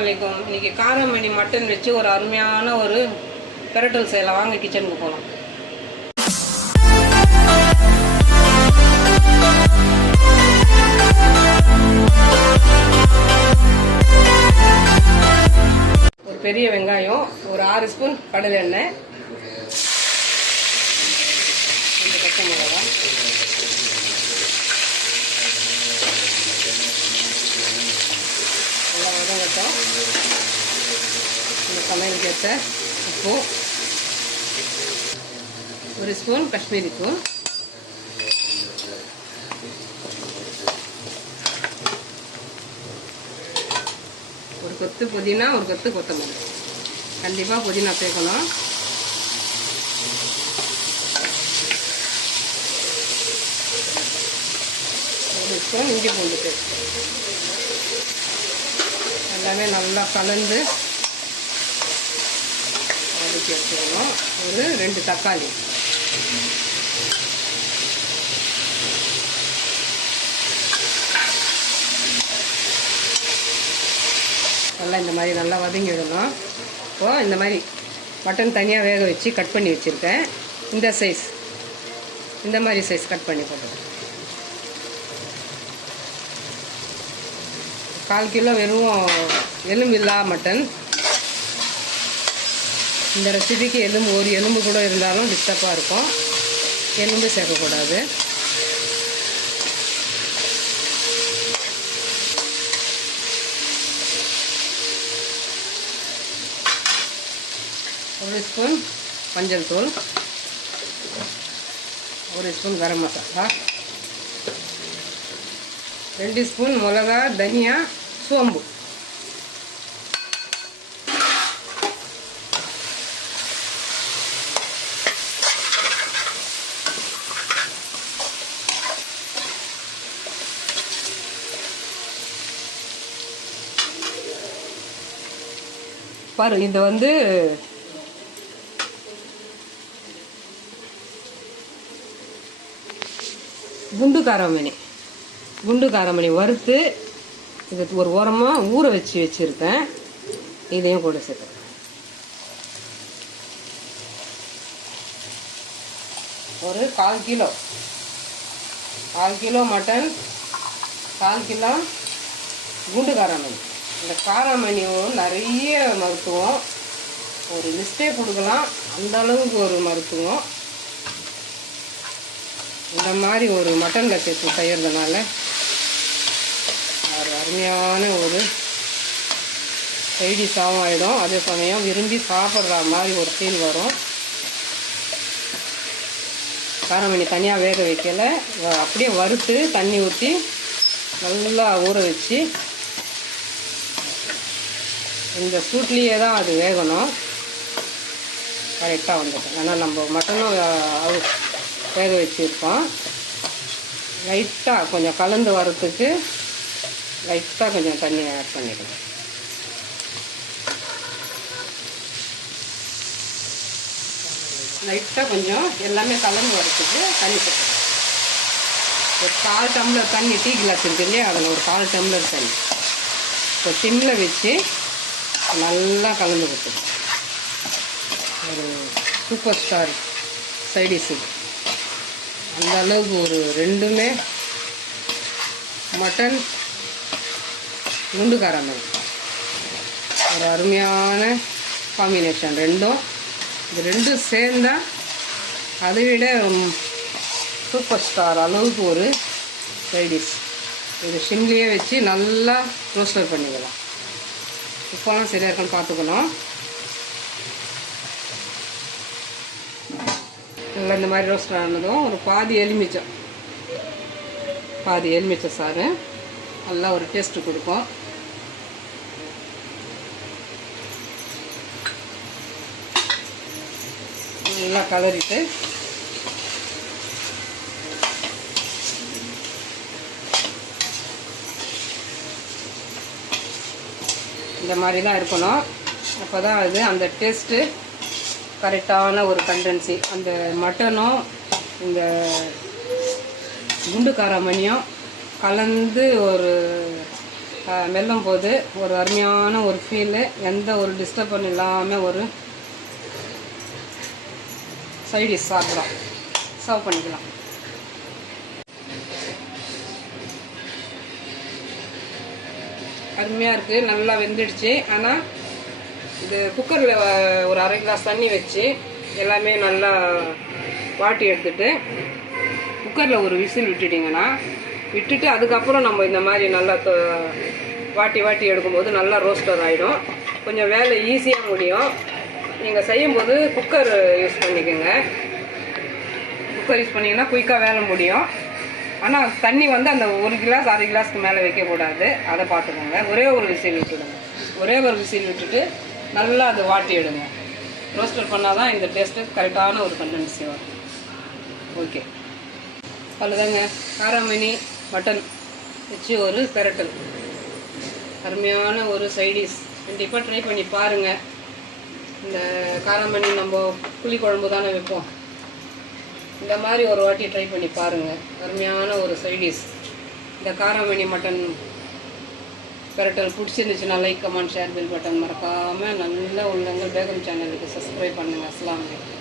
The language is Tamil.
அலைக்கும். இன்றைக்கி காரமணி மட்டன் வச்சு ஒரு அருமையான ஒரு பிரட்டல் செய்யலாம். வாங்க கிச்சனுக்கு போகலாம். ஒரு பெரிய வெங்காயம், ஒரு 6 ஸ்பூன் கடலை எண்ணெய், கொஞ்சம் பச்சை மிளகாய், நல்லா வதங்கட்டும். இந்த சமையலுக்கு ஏற்ற உப்பு, 1 ஸ்பூன் காஷ்மீரி தூள், ஒரு கொத்து புதினா, ஒரு கொத்து கொத்தமல்லி. கண்டிப்பாக புதினா சேர்க்கணும். ஒரு ஸ்பூன் இஞ்சி பூண்டு பேஸ்ட். எல்லாமே நல்லா கலந்து வதக்கி வச்சுக்கணும். ஒரு 2 தக்காளி, நல்லா இந்த மாதிரி நல்லா வதங்கிடணும். இப்போது இந்த மாதிரி மட்டன் தனியாக வேக வச்சு கட் பண்ணி வச்சுருக்கேன். இந்த மாதிரி சைஸ் கட் பண்ணி போட்டுருக்கேன். 1/4 கிலோ வெறும் எலும்பு இல்லா மட்டன். இந்த ரெசிபிக்கு ஒரு எலும்பு கூட இருந்தாலும் டிஸ்டர்பாக இருக்கும். எலும்பு சேர்க்கக்கூடாது. ஒரு ஸ்பூன் மஞ்சள் தூள், 1 ஸ்பூன் கரம் மசாலா, 2 ஸ்பூன் மிளகா, தனியா, சோம்பு, பாரு. இது வந்து குண்டு காரமணி வறுத்து இது ஒரு ஓரமாக ஊற வச்சு வச்சுருக்கேன். இதையும் கூட சேர்த்தேன். ஒரு 1/4 கிலோ மட்டன், 1/4 கிலோ குண்டு காரமணி. இந்த காரமணியும் நிறைய மருத்துவம். ஒரு லிஸ்ட்டே கொடுக்கலாம், அந்த அளவுக்கு ஒரு மருத்துவம். இந்த மாதிரி ஒரு மட்டனில் சேர்த்து செய்கிறதுனால ஒரு அருமையான ஒரு சைடிஷாகவும் ஆகிடும். அதே சமயம் விரும்பி சாப்பிட்ற மாதிரி ஒரு ஃபீல் வரும். காரமணி தனியாக வேக வைக்கலை, அப்படியே வறுத்து தண்ணி ஊற்றி நல்லா ஊற வச்சு இந்த சூட்லேயே தான் அது வேகணும். கரெக்டாக வந்துடும். ஆனால் நம்ம மட்டனும் வேக வச்சுருக்கோம். லைட்டாக கொஞ்சம் கலந்து வரத்துக்கு லைட்டாக கொஞ்சம் தண்ணி ஆட் பண்ணிக்கணும். லைட்டாக கொஞ்சம் எல்லாமே கலந்து வரத்துக்கு தண்ணி சேர்க்கணும். ஒரு 1/4 டம்ளர் தண்ணி, டீ கிளாஸ் இருக்கு இல்லையா, அதில் ஒரு 1/4 டம்ளர் தண்ணி இப்போ சிம்மில் வச்சு நல்லா கலந்து கொடுத்துடும். ஒரு சூப்பர் ஸ்டார் சைடிஷ் இது. அந்த அளவுக்கு ஒரு ரெண்டுமே மட்டன், குண்டு காரமணி ஒரு அருமையான காம்பினேஷன். இது ரெண்டும் சேர்ந்தால் அதை விட சூப்பர் ஸ்டார் அளவுக்கு ஒரு சைடிஷ். இது சிம்லேயே வச்சு நல்லா ரோஸ்டர் பண்ணிக்கலாம். உப்பெல்லாம் சரியாக இருக்குன்னு பார்த்துக்கணும். நல்லா இந்த மாதிரி ரோஸ்ட் ஆனதும் ஒரு பாதி எலுமிச்சை சாறு நல்லா ஒரு டேஸ்ட்டு கொடுக்கும். நல்லா கலரிட்டு இந்த மாதிரி தான் இருக்கணும். அப்போ தான் அது அந்த டேஸ்ட்டு கரெக்டான ஒரு கண்டென்சி. அந்த மட்டனும் இந்த குண்டு காரமணியும் கலந்து ஒரு மெல்லும் போது ஒரு அருமையான ஒரு ஃபீலு, எந்த ஒரு டிஸ்டர்பன் இல்லாமல் ஒரு சைடிஷ் சாப்பிடலாம், சர்வ் பண்ணிக்கலாம். அருமையாக இருக்குது, நல்லா வெந்துடுச்சு. ஆனால் இது குக்கரில் ஒரு அரை கிளாஸ் தண்ணி வச்சு எல்லாமே நல்லா வாட்டி எடுத்துட்டு குக்கரில் ஒரு விசில் விட்டுட்டிங்கன்னா, விட்டுட்டு அதுக்கப்புறம் நம்ம இந்த மாதிரி நல்லா வாட்டி வாட்டி எடுக்கும்போது நல்லா ரோஸ்டர் ஆகிடும். கொஞ்சம் வேலை ஈஸியாக முடியும். நீங்கள் செய்யும்போது குக்கர் யூஸ் பண்ணிக்கோங்க. குக்கர் யூஸ் பண்ணிங்கன்னா குயிக்காக வேலை முடியும். ஆனால் தண்ணி வந்து அந்த 1 கிளாஸ் அரை கிளாஸ்க்கு மேலே வைக்கக்கூடாது, அதை பார்த்துக்கோங்க. ஒரே ஒரு விசில் விட்டுடுங்க. ஒரே ஒரு விசில் விட்டுட்டு நல்லா அதை வாட்டி எடுங்க. ரோஸ்டர் பண்ணால் தான் இந்த டேஸ்ட்டு கரெக்டான ஒரு கண்டென்சி வரும். ஓகே, அவ்வளோதாங்க. காராமணி மட்டன் வச்சு ஒரு பெரட்டல், அருமையான ஒரு சைடிஷ். கண்டிப்பாக ட்ரை பண்ணி பாருங்கள். இந்த காராமணி நம்ம புளி குழம்பு தானே வைப்போம், இந்த மாதிரி ஒரு வாட்டி ட்ரை பண்ணி பாருங்கள். அருமையான ஒரு சைடிஷ். இந்த காராமணி மட்டன் பெரட்டல் பிடிச்சிருந்துச்சுன்னா like, comment, share, bell button மறக்காமல் நல்ல உள்ளங்கள் பேகம் சேனலுக்கு சப்ஸ்கிரைப் பண்ணுங்கள். அஸ்ஸலாமு அலைக்கும்.